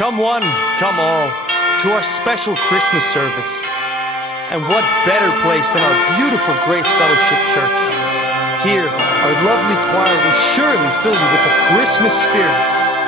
Come one, come all, to our special Christmas service. And what better place than our beautiful Grace Fellowship Church? Here, our lovely choir will surely fill you with the Christmas spirit.